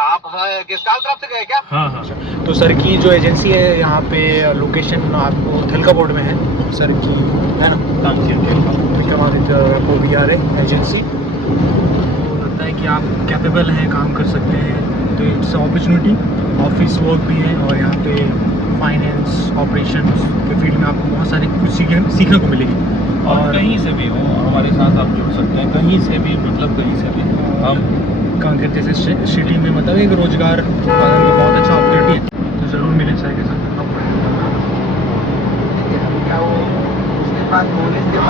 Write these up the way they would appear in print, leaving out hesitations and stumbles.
आप किसकाल तरफ से गए क्या? हाँ हाँ। तो सर की जो एजेंसी है यहाँ पे लोकेशन आपको थिलका बोर्ड में है सर की, है ना? Vikramaditya repo VR agency. तो लगता है कि आप कैपेबल हैं, काम कर सकते हैं, तो इट्स अपॉर्चुनिटी। ऑफिस वर्क भी है और यहाँ पे फाइनेंस ऑपरेशंस के फील्ड में आपको बहुत सारी कुछ सीखने को मिलेगी। और कहीं से भी हो हमारे साथ आप जुड़ सकते हैं, कहीं से भी, मतलब कहीं से भी। हम कांकेर जैसे सिटी में मतलब एक रोजगार उत्पादन का बहुत अच्छा अपॉर्चुनिटी है, तो ज़रूर मिले सर के साथ।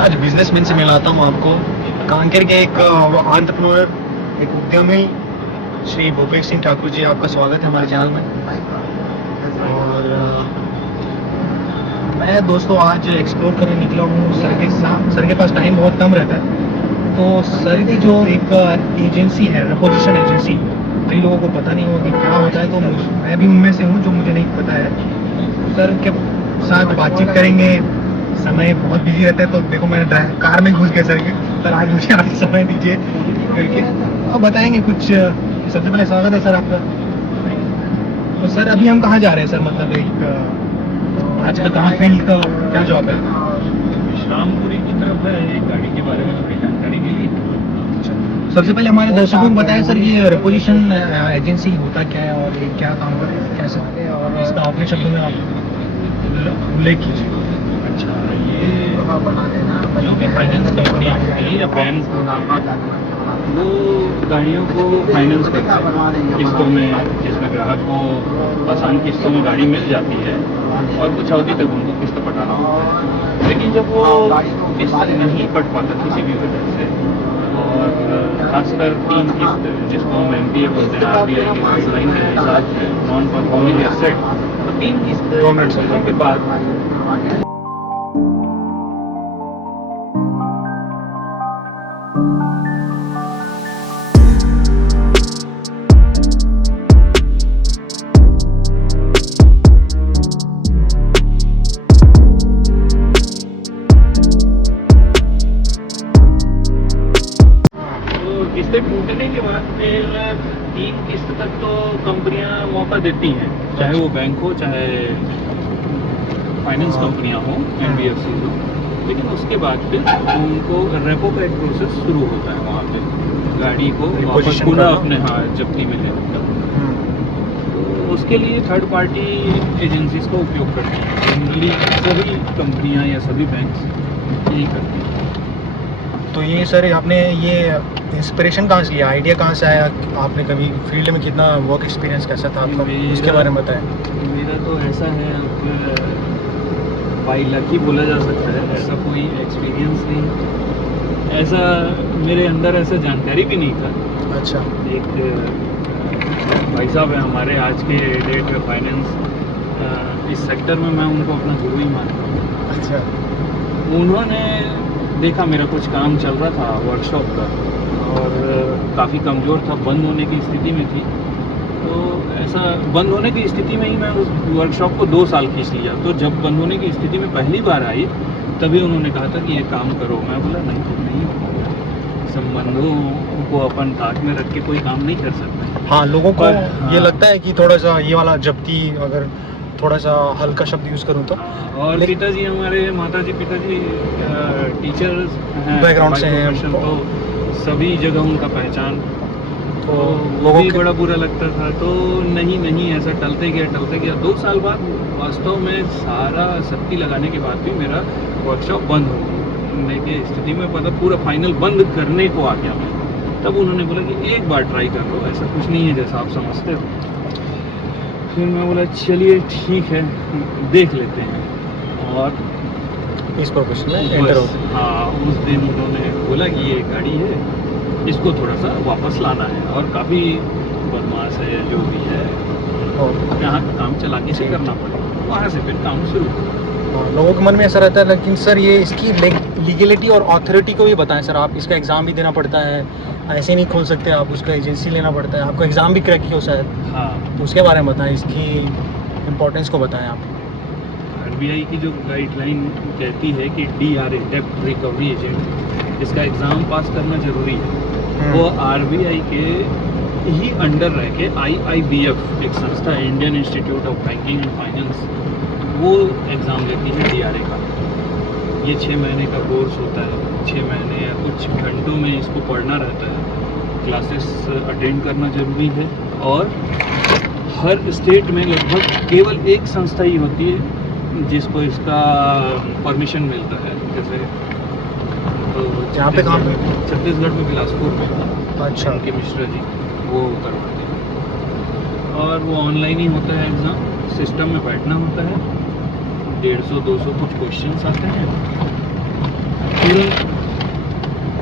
आज बिजनेसमैन से मिलाता हूँ आपको, कांकेर के एक एंटरप्रेन्योर, एक उद्यमी श्री भूपेश सिंह ठाकुर जी, आपका स्वागत है हमारे चैनल में। और मैं दोस्तों आज एक्सप्लोर करने निकला हूँ सर के साथ। सर के पास टाइम बहुत कम रहता है, तो सर की जो एक एजेंसी है, रेपोजिशन एजेंसी, कई लोगों को पता नहीं होगा कि क्या होता है, तो मैं भी उनमें से हूँ जो मुझे नहीं पता है। सर के साथ बातचीत करेंगे। समय बहुत बिजी रहता है, तो देखो मैं कार में घुस गया सर के। सर आज मुझे आप समय दीजिए करके और बताएंगे कुछ। सबसे पहले स्वागत है सर आपका। तो सर अभी हम कहाँ जा रहे हैं सर, मतलब एक आज का कहाँ फील्ड का क्या जॉब है? शामपुरी की तरफ है, एक गाड़ी के बारे में थोड़ी जानकारी के लिए। सबसे पहले हमारे दर्शकों को बताएं सर, ये रेपोजिशन एजेंसी होता क्या है और ये क्या काम करते हैं, कैसे, और इसका अपने शब्दों में आप उल्लेख कीजिए। अच्छा, ये जो भी फाइनेंस कंपनी होती है या बैंक, वो गाड़ियों को फाइनेंस करते हैं किस्तों में, जिसमें ग्राहक को आसान किस्तों में गाड़ी मिल जाती है और कुछ अवधि तक उनको किस्त पटाना होता है। लेकिन जब वो किस्त नहीं पट पाता किसी भी वजह से, और खासकर 3 किस्त जिसको हम एमपीए बोलते हैं, आरबीआई की गाइडलाइन के हिसाब से नॉन परफॉर्मिंग एसेट, तो 3 किस्त होने के बाद किस्तें टूटने के बाद फिर 3 किस्त तक तो कंपनियां मौका देती हैं, चाहे वो बैंक हो चाहे फाइनेंस कंपनियां हो, एनबीएफसी हो। लेकिन उसके बाद फिर उनको रेपो का एक प्रोसेस शुरू होता है वहाँ पे, गाड़ी को वापस पुनः अपने जब्ती में लेने का। तो उसके लिए थर्ड पार्टी एजेंसीज का उपयोग करती हैं। जनरली सभी कंपनियां या सभी बैंक यही करती हैं। तो ये सर आपने ये इंस्पिरेशन कहाँ से लिया, आइडिया कहाँ से आया? आपने कभी फील्ड में कितना वर्क एक्सपीरियंस कैसा था आपका, उसके बारे में बताएं। मेरा तो ऐसा है, बाई लक ही बोला जा सकता है, ऐसा कोई एक्सपीरियंस नहीं, ऐसा मेरे अंदर ऐसा जानकारी भी नहीं था। अच्छा। एक भाई साहब है हमारे आज के डेट में फाइनेंस इस सेक्टर में, मैं उनको अपना गुरु ही मानता हूँ। अच्छा। उन्होंने देखा मेरा कुछ काम चल रहा था वर्कशॉप का, और काफ़ी कमज़ोर था, बंद होने की स्थिति में थी। तो ऐसा बंद होने की स्थिति में ही मैं उस वर्कशॉप को 2 साल खींच लिया। तो जब बंद होने की स्थिति में पहली बार आई, तभी उन्होंने कहा था कि ये काम करो। मैं बोला नहीं होगा, संबंधों को अपन ताक में रख के कोई काम नहीं कर सकते। हाँ, लोगों को हाँ। ये लगता है कि थोड़ा सा ये वाला जब्ती, अगर थोड़ा सा हल्का शब्द यूज़ करूँ तो। और पिताजी हमारे, माताजी पिताजी टीचर्स हैं, बैकग्राउंड से हैं, तो सभी जगह उनका पहचान, तो वो लोगों भी के बड़ा बुरा लगता था। तो नहीं ऐसा टलते गया। 2 साल बाद वास्तव में सारा शक्ति लगाने के बाद भी मेरा वर्कशॉप बंद होने की स्थिति में, मतलब पूरा फाइनल बंद करने को आ गया मैं। तब उन्होंने बोला कि एक बार ट्राई कर लो, ऐसा कुछ नहीं है जैसा आप समझते हो। फिर मैं बोला चलिए ठीक है, देख लेते हैं। और इस प्रोफेशन में एंटर हो। हाँ, उस दिन उन्होंने बोला कि ये गाड़ी है, इसको थोड़ा सा वापस लाना है, और काफ़ी बदमाश है जो भी है, और यहाँ का काम चला के से करना पड़ेगा। वहाँ से फिर काम शुरू हुआ। लोगों के मन में ऐसा रहता है, लेकिन सर ये इसकी लीगलिटी और अथॉरिटी को भी बताएं सर। आप इसका एग्ज़ाम भी देना पड़ता है, ऐसे नहीं खोल सकते आप, उसका एजेंसी लेना पड़ता है, आपको एग्ज़ाम भी क्रैक हो शायद। हाँ, तो उसके बारे में बताएं, इसकी इम्पोर्टेंस को बताएं आप। आरबीआई की जो गाइडलाइन कहती है कि DRA, डेब्ट रिकवरी एजेंट, इसका एग्ज़ाम पास करना ज़रूरी है। वो आरबीआई के ही अंडर रह के IIBF एक संस्था है, Indian institute of banking and finance, वो एग्ज़ाम लेती है DRA का। ये 6 महीने का कोर्स होता है, 6 महीने या कुछ घंटों में इसको पढ़ना रहता है, क्लासेस अटेंड करना ज़रूरी है, और हर स्टेट में लगभग केवल एक संस्था ही होती है जिसको इसका परमिशन मिलता है। जैसे तो यहाँ पे काम छत्तीसगढ़ में बिलासपुर में अच्छा के मिश्रा जी वो करवाते हैं, और वो ऑनलाइन ही होता है एग्ज़ाम, सिस्टम में बैठना होता है, 150-200 कुछ क्वेश्चंस आते हैं, फिर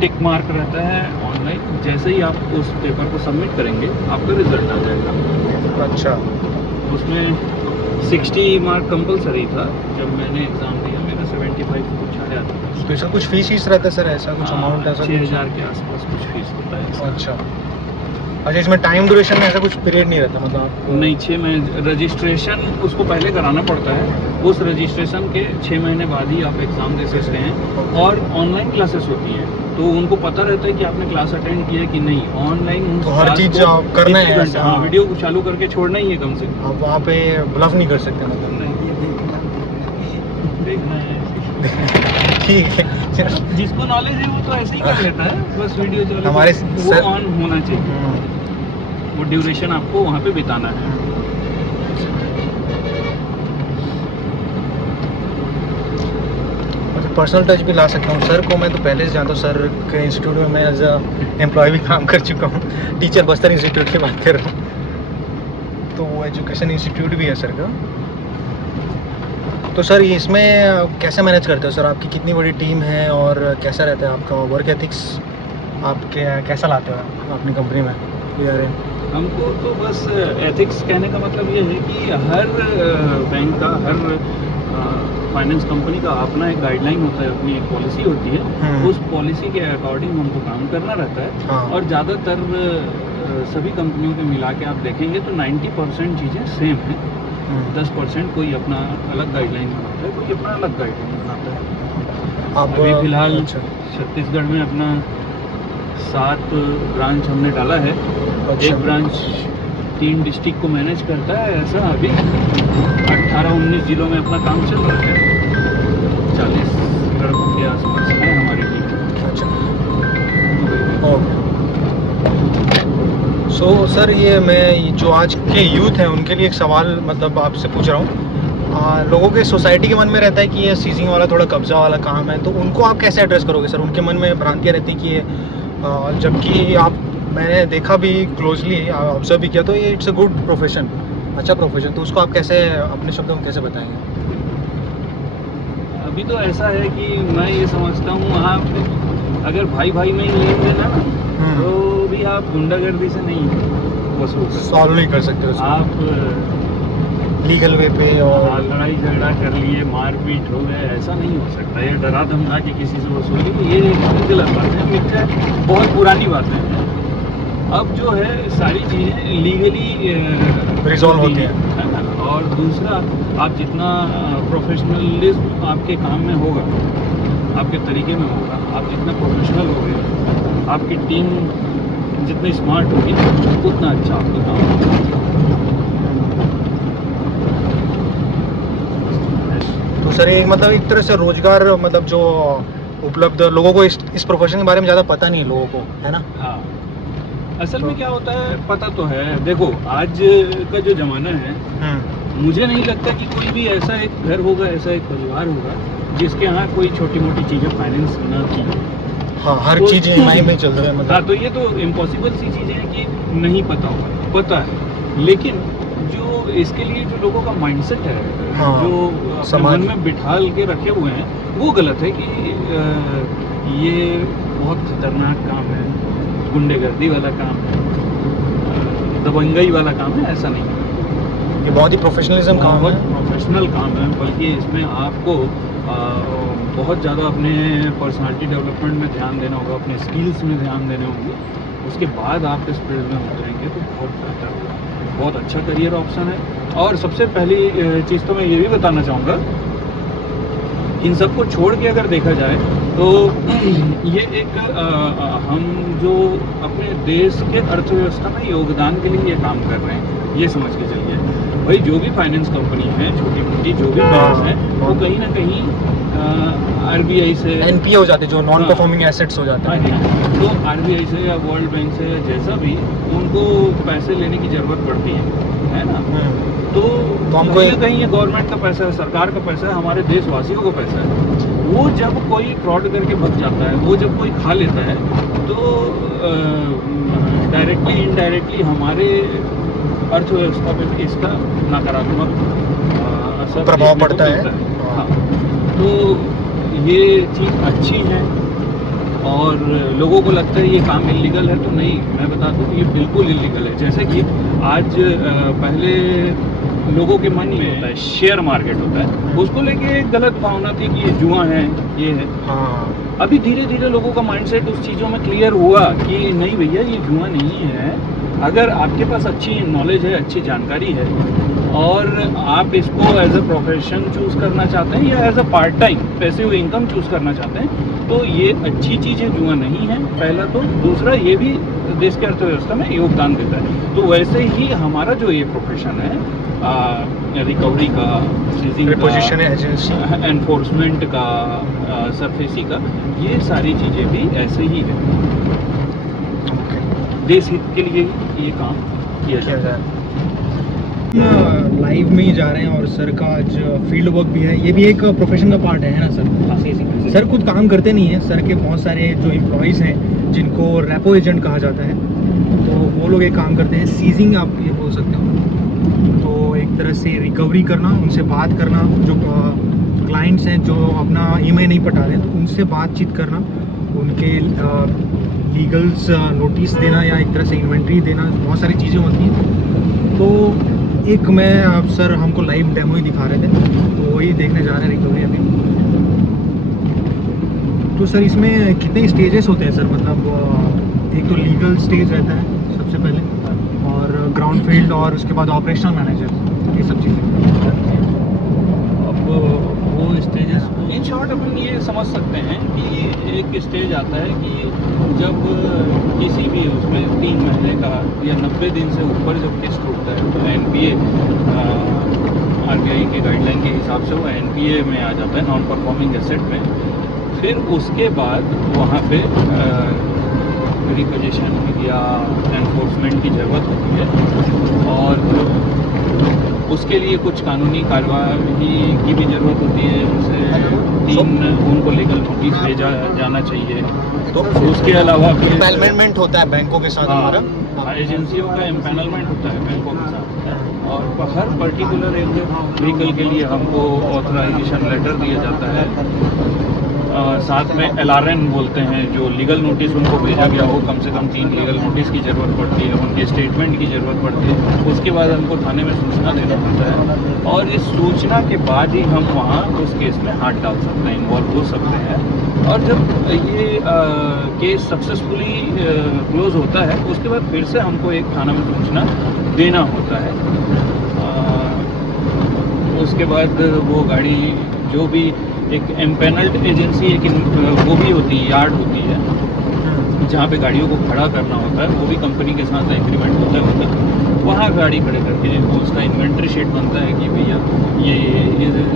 टिक मार्क रहता है ऑनलाइन। जैसे ही आप उस पेपर को सबमिट करेंगे आपका रिजल्ट आ जाएगा। अच्छा, उसमें 60 मार्क कंपलसरी था। जब मैंने एग्ज़ाम दिया मेरा 75 कुछ आया था। तो इसका कुछ फीस रहता है सर, ऐसा कुछ अमाउंट ऐसा? 6,000 के आसपास कुछ फीस होता है इसका। अच्छा अच्छा, इसमें टाइम ड्यूरेशन में ऐसा कुछ पीरियड नहीं रहता मतलब आपको? नहीं, 6 महीने रजिस्ट्रेशन उसको पहले कराना पड़ता है, उस रजिस्ट्रेशन के 6 महीने बाद ही आप एग्ज़ाम दे सकते हैं। और ऑनलाइन क्लासेस होती हैं, तो उनको पता रहता है कि आपने क्लास अटेंड किया कि नहीं। ऑनलाइन तो हर चीज़ आप करना है ऐसा? हाँ, वीडियो को चालू करके छोड़ना ही है कम से कम। आप वहाँ पे ब्लफ नहीं कर सकते मतलब? देखना है ठीक है। जिसको नॉलेज है वो तो ऐसे ही कर लेता है, बस वीडियो चालू हमारे वो सर- ऑन होना चाहिए, वो ड्यूरेशन आपको वहाँ पे बिताना है। पर्सनल टच भी ला सकता हूँ सर को। मैं तो पहले से जानता हूँ सर के इंस्टीट्यूट में, मैं एज एम्प्लॉय भी काम कर चुका हूँ। टीचर बस्तर इंस्टीट्यूट की बात कर रहा हूँ, तो वो एजुकेशन इंस्टीट्यूट भी है सर का। तो सर इसमें कैसे मैनेज करते हो सर? आपकी कितनी बड़ी टीम है और कैसा रहता है आपका वर्क एथिक्स? आप कैसा लाते हो अपनी कंपनी में DRA? हमको तो बस एथिक्स कहने का मतलब ये है कि हर बैंक का, हर फाइनेंस कंपनी का अपना एक गाइडलाइन होता है, अपनी एक पॉलिसी होती है। उस पॉलिसी के अकॉर्डिंग हमको काम करना रहता है। हाँ। और ज़्यादातर सभी कंपनियों के मिला के आप देखेंगे तो 90% चीज़ें सेम हैं। 10% कोई अपना अलग गाइडलाइन बनाता है, कोई अपना अलग गाइडलाइन बनाता है। आप अभी फिलहाल अच्छा, छत्तीसगढ़ में अपना 7 ब्रांच हमने डाला है। अच्छा। एक ब्रांच 3 डिस्ट्रिक्ट को मैनेज करता है, ऐसा अभी 18-19 जिलों में अपना काम चल रहा है। 40 लड़कों के आसपास है हमारी टीम। अच्छा, ओके। सो सर ये मैं जो आज के यूथ हैं उनके लिए एक सवाल मतलब आपसे पूछ रहा हूँ। लोगों के सोसाइटी के मन में रहता है कि ये सीजिंग वाला थोड़ा कब्जा वाला काम है, तो उनको आप कैसे एड्रेस करोगे सर? उनके मन में भ्रांतियाँ रहती हैं कि ये जबकि आप, मैंने देखा भी क्लोजली, ऑब्जर्व भी किया, तो ये इट्स अ गुड प्रोफेशन, अच्छा प्रोफेशन। तो उसको आप कैसे अपने शब्दों में कैसे बताएंगे? अभी तो ऐसा है कि मैं ये समझता हूँ, आप अगर भाई भाई में ही लेन देन है ना, तो भी आप गुंडागर्दी से नहीं वसूल सकते, सॉल्व नहीं कर सकते उसको आप लीगल वे पे। और लड़ाई झगड़ा कर लिए, मारपीट हो गए, ऐसा नहीं हो सकता। ये डरा धमका के किसी से वसूली, ये गलत बात है, मिथ्या, बहुत पुरानी बात है। अब जो है सारी चीज़ें लीगली रिजॉल्व होती हैं। है ना। और दूसरा, आप जितना प्रोफेशनलिज्म आपके काम में होगा, आपके तरीके में होगा, आप जितना प्रोफेशनल होगे, आपकी टीम जितनी स्मार्ट होगी, उतना अच्छा आपका काम होगा। तो सर एक मतलब एक तरह से रोजगार मतलब जो उपलब्ध लोगों को इस प्रोफेशन के बारे में ज़्यादा पता नहीं है लोगों को, है ना? हाँ, असल में क्या होता है पता तो है। देखो आज का जो ज़माना है, मुझे नहीं लगता कि कोई भी ऐसा एक घर होगा, ऐसा एक परिवार होगा जिसके यहाँ कोई छोटी मोटी चीज़ें फाइनेंस ना की। हाँ, हर तो चीज़ EMI में चल रहा है हाँ, मतलब। तो ये तो इम्पॉसिबल सी चीज़ें हैं कि नहीं पता होगा, पता है, लेकिन जो इसके लिए जो लोगों का माइंडसेट है, हाँ, जो अपने समाज मन में बिठाल के रखे हुए हैं, वो गलत है कि ये बहुत खतरनाक काम है, गुंडेगर्दी वाला काम है, दबंगई वाला काम है। ऐसा नहीं है, ये बहुत ही प्रोफेशनलिज्म काम बहुत है। प्रोफेशनल काम है। बल्कि इसमें आपको बहुत ज़्यादा अपने पर्सनालिटी डेवलपमेंट में ध्यान देना होगा, अपने स्किल्स में ध्यान देने होंगे। उसके बाद आप इस फील्ड में उतरेंगे तो बहुत बेहतर होगा, बहुत अच्छा करियर ऑप्शन है। और सबसे पहली चीज़ तो मैं ये भी बताना चाहूँगा, इन सबको छोड़ के अगर देखा जाए तो ये एक हम जो अपने देश के अर्थव्यवस्था में योगदान के लिए ये काम कर रहे हैं, ये समझ के चलिए। भाई जो भी फाइनेंस कंपनी है, छोटी मोटी जो भी बैंक है, वो कहीं ना कहीं RBI से NPA हो जाते, जो नॉन परफॉर्मिंग एसेट्स हो जाते हैं, तो RBI से या वर्ल्ड बैंक से या जैसा भी उनको पैसे लेने की जरूरत पड़ती है ना। तो हमको कहीं ना कहीं ये गवर्नमेंट का पैसा है, सरकार का पैसा है, हमारे देशवासियों का पैसा है। वो जब कोई फ्रॉड करके बच जाता है, वो जब कोई खा लेता है, तो डायरेक्टली इनडायरेक्टली हमारे अर्थव्यवस्था पे भी इसका नकारात्मक असर प्रभाव पड़ता है। हाँ, तो ये चीज़ अच्छी है और लोगों को लगता है ये काम इलीगल है, तो नहीं, मैं बता दूं ये बिल्कुल इलीगल है। जैसे कि आज पहले लोगों के मन में होता है शेयर मार्केट होता है, उसको लेके एक गलत भावना थी कि ये जुआ है, ये है। अभी धीरे धीरे लोगों का माइंडसेट उस चीज़ों में क्लियर हुआ कि नहीं भैया ये जुआ नहीं है। अगर आपके पास अच्छी नॉलेज है, अच्छी जानकारी है और आप इसको एज अ प्रोफेशन चूज़ करना चाहते हैं या as a part time passive income choose करना चाहते हैं, तो ये अच्छी चीज़ है, जुआ नहीं है पहला। तो दूसरा, ये भी देश के अर्थव्यवस्था में योगदान देता है। तो वैसे ही हमारा जो ये प्रोफेशन है, रिकवरी का, सीजिंग रिपोजिशन एजेंसी, एनफोर्समेंट का, सरफेसी का, ये सारी चीज़ें भी ऐसे ही है। देश हित के लिए ये काम किया जाता है। लाइव में ही जा रहे हैं और सर का आज फील्ड वर्क भी है, ये भी एक प्रोफेशन का पार्ट है ना सर? सर खुद काम करते नहीं है, सर के बहुत सारे जो एम्प्लॉयज़ हैं जिनको रेपो एजेंट कहा जाता है, तो वो लोग एक काम करते हैं, सीजिंग आप ये बोल सकते हो। तो एक तरह से रिकवरी करना, उनसे बात करना, जो क्लाइंट्स हैं जो अपना EMI नहीं पटा रहे, तो उनसे बातचीत करना, उनके लीगल्स नोटिस देना या एक तरह से इन्वेंट्री देना, बहुत सारी चीज़ें होती हैं। तो एक मैं आप सर हमको लाइव डेमो ही दिखा रहे थे, तो वही देखने जा रहे हैं रिकवरी अभी। तो सर इसमें कितने स्टेजेस होते हैं सर? मतलब एक तो लीगल स्टेज रहता है सबसे पहले, और ग्राउंड फील्ड, और उसके बाद ऑपरेशनल मैनेजर, ये सब चीज़ें। अब वो स्टेजेस इन शॉर्ट अपन ये समझ सकते हैं कि एक स्टेज आता है कि जब किसी भी उसमें 3 महीने का या 90 दिन से ऊपर जब केस टूटता है, तो NPA RBI के गाइडलाइन के हिसाब से वो NPA में आ जाता है, नॉन परफॉर्मिंग एसेट में। फिर उसके बाद वहाँ पे रिपोजिशन या एनफोर्समेंट की ज़रूरत होती है और उसके लिए कुछ कानूनी कार्रवाई की भी ज़रूरत होती है, जैसे उनको लीगल नोटिस भेजा जाना चाहिए। तो उसके अलावा फिर एम्पैनलमेंट होता है बैंकों के साथ हमारा, एजेंसियों का एम्पैनलमेंट होता है बैंकों के साथ, और हर पर्टिकुलर व्हीकल के लिए हमको ऑथराइजेशन लेटर दिया जाता है। साथ में LRN बोलते हैं, जो लीगल नोटिस उनको भेजा गया हो, कम से कम 3 लीगल नोटिस की ज़रूरत पड़ती है, उनके स्टेटमेंट की ज़रूरत पड़ती है। उसके बाद हमको थाने में सूचना देना पड़ता है और इस सूचना के बाद ही हम वहाँ उस केस में हाथ डाल सकते हैं, इन्वॉल्व हो सकते हैं। और जब ये केस सक्सेसफुली क्लोज होता है, उसके बाद फिर से हमको एक थाना में सूचना देना होता है। उसके बाद वो गाड़ी जो भी एक एम्पैनल्ड एजेंसी, एक वो भी होती है, यार्ड होती है जहाँ पे गाड़ियों को खड़ा करना होता है, वो भी कंपनी के साथ एग्रीमेंट होता है। वहाँ गाड़ी खड़े करके उसका इन्वेंट्री शीट बनता है कि भैया ये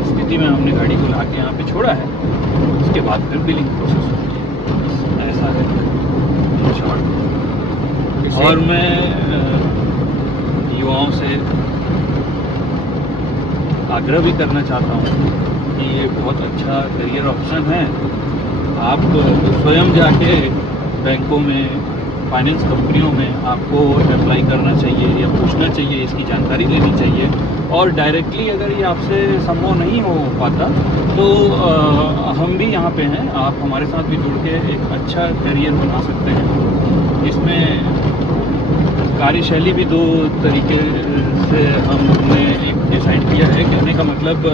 स्थिति में हमने गाड़ी को ला के यहाँ पे छोड़ा है। उसके बाद फिर बिलिंग प्रोसेस होती है, ऐसा है इन शॉर्ट। और मैं युवाओं से आग्रह भी करना चाहता हूँ कि ये बहुत अच्छा करियर ऑप्शन है। आप स्वयं जाके बैंकों में, फाइनेंस कंपनियों में आपको अप्लाई करना चाहिए या पूछना चाहिए, इसकी जानकारी लेनी चाहिए। और डायरेक्टली अगर ये आपसे संभव नहीं हो पाता तो हम भी यहाँ पे हैं, आप हमारे साथ भी जुड़ के एक अच्छा करियर बना सकते हैं। इसमें कार्यशैली भी 2 तरीके से हमने एक डिसाइड किया है। कहने का मतलब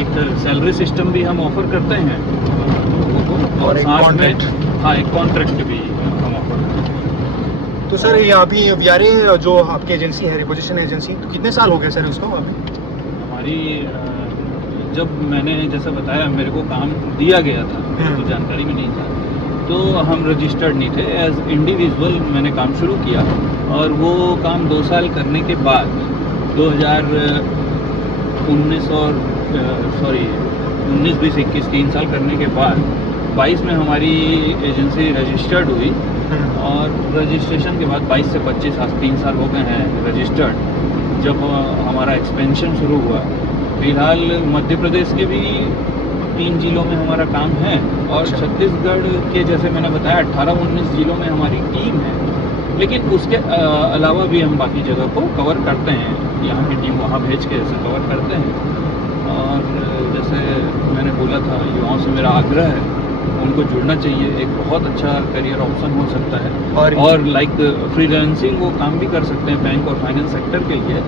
एक सैलरी सिस्टम भी हम ऑफर करते हैं लोगों को, और साथ में एक कॉन्ट्रैक्ट भी हम ऑफर करते हैं। तो सर ये अभी वीआरए जो आपकी एजेंसी है, रिपोजिशन एजेंसी, तो कितने साल हो गए सर उसको? अभी हमारी जब मैंने जैसा बताया मेरे को काम दिया गया था, मेरे को जानकारी में नहीं था, तो हम रजिस्टर्ड नहीं थे। एज इंडिविजुअल मैंने काम शुरू किया और वो काम 2 साल करने के बाद 2019 और 19, 20, 21 3 साल करने के बाद 22 में हमारी एजेंसी रजिस्टर्ड हुई और रजिस्ट्रेशन के बाद 22 से 25 आज 3 साल हो गए हैं रजिस्टर्ड। जब हमारा एक्सपेंशन शुरू हुआ, फिलहाल मध्य प्रदेश के भी 3 जिलों में हमारा काम है और छत्तीसगढ़ के जैसे मैंने बताया 18-19 जिलों में हमारी टीम है, लेकिन उसके अलावा भी हम बाकी जगह को कवर करते हैं। यहाँ की टीम वहाँ भेज के ऐसे कवर करते हैं। और जैसे मैंने बोला था, युवाओं से मेरा आग्रह है उनको जुड़ना चाहिए, एक बहुत अच्छा करियर ऑप्शन हो सकता है। और लाइक फ्रीलांसिंग वो काम भी कर सकते हैं बैंक और फाइनेंस सेक्टर के लिए,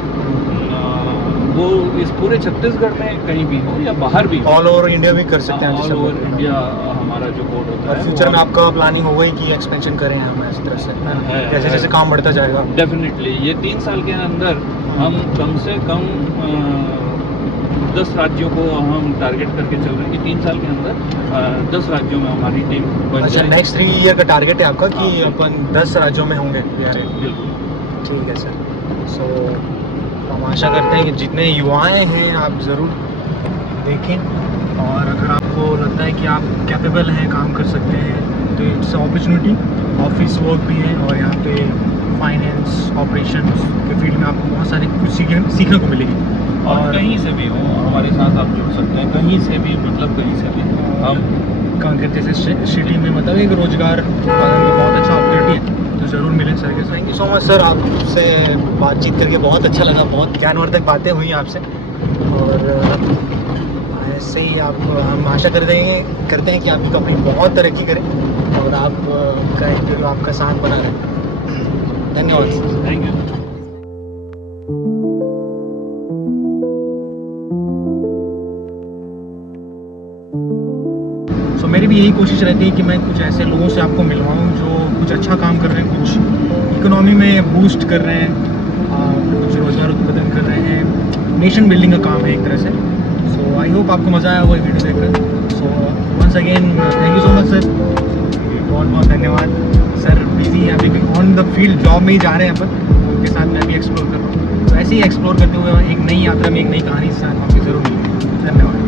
वो इस पूरे छत्तीसगढ़ में कहीं भी हो या बाहर भी ऑल ओवर इंडिया भी कर सकते हैं। ऑल ओवर इंडिया हमारा जो कोड होता है। फ्यूचर में आपका प्लानिंग हो गई कि एक्सपेंशन करें हम इस तरह से, जैसे जैसे काम बढ़ता जाएगा? डेफिनेटली ये 3 साल के अंदर हम कम से कम 10 राज्यों को हम टारगेट करके चल रहे हैं कि 3 साल के अंदर 10 राज्यों में हमारी टीम बन अच्छा, जाए। नेक्स्ट 3 ईयर का टारगेट है आपका कि अपन 10 राज्यों में होंगे? बिल्कुल ठीक है सर। सो हम आशा करते हैं कि जितने युवाएं हैं आप ज़रूर देखें, और अगर आपको लगता है कि आप कैपेबल हैं, काम कर सकते हैं, तो इट्स अपॉर्चुनिटी। ऑफिस वर्क भी है और यहाँ पे फाइनेंस ऑपरेशंस के फील्ड में आपको बहुत सारी कुछ सीखने को मिलेगी। और कहीं से भी हो हमारे साथ आप जुड़ सकते हैं, कहीं से भी, मतलब कहीं से भी। हम जैसे सिटी में मतलब एक रोजगार उत्पादन की बहुत अच्छा अपॉर्चुनिटी है, तो ज़रूर मिलें सर के साथ। Thank you so much sir, आपसे बातचीत करके बहुत अच्छा लगा, बहुत ज्ञानवर्धक बातें हुई आपसे। और ऐसे ही हम आशा करते हैं कि आपकी कंपनी बहुत तरक्की करे और आपका साथ बना रहे। धन्यवाद। Thank you. मेरी भी यही कोशिश रहती है कि मैं कुछ ऐसे लोगों से आपको मिलवाऊँ जो कुछ अच्छा काम कर रहे हैं, कुछ इकोनॉमी में बूस्ट कर रहे हैं, कुछ रोज़गार उत्पादन कर रहे हैं, नेशन बिल्डिंग का काम है एक तरह से। सो आई होप आपको मज़ा आया वो वीडियो देखकर। So once again thank you so much sir, बहुत बहुत धन्यवाद सर। बिजी अभी भी ऑन द फील्ड जॉब में ही जा रहे हैं अपन, उनके साथ मैं भी एक्सप्लोर कर रहा हूँ। तो ऐसे ही एक्सप्लोर करते हुए एक नई यात्रा में एक नई कहानी से आपको ज़रूर मिलेगी। धन्यवाद।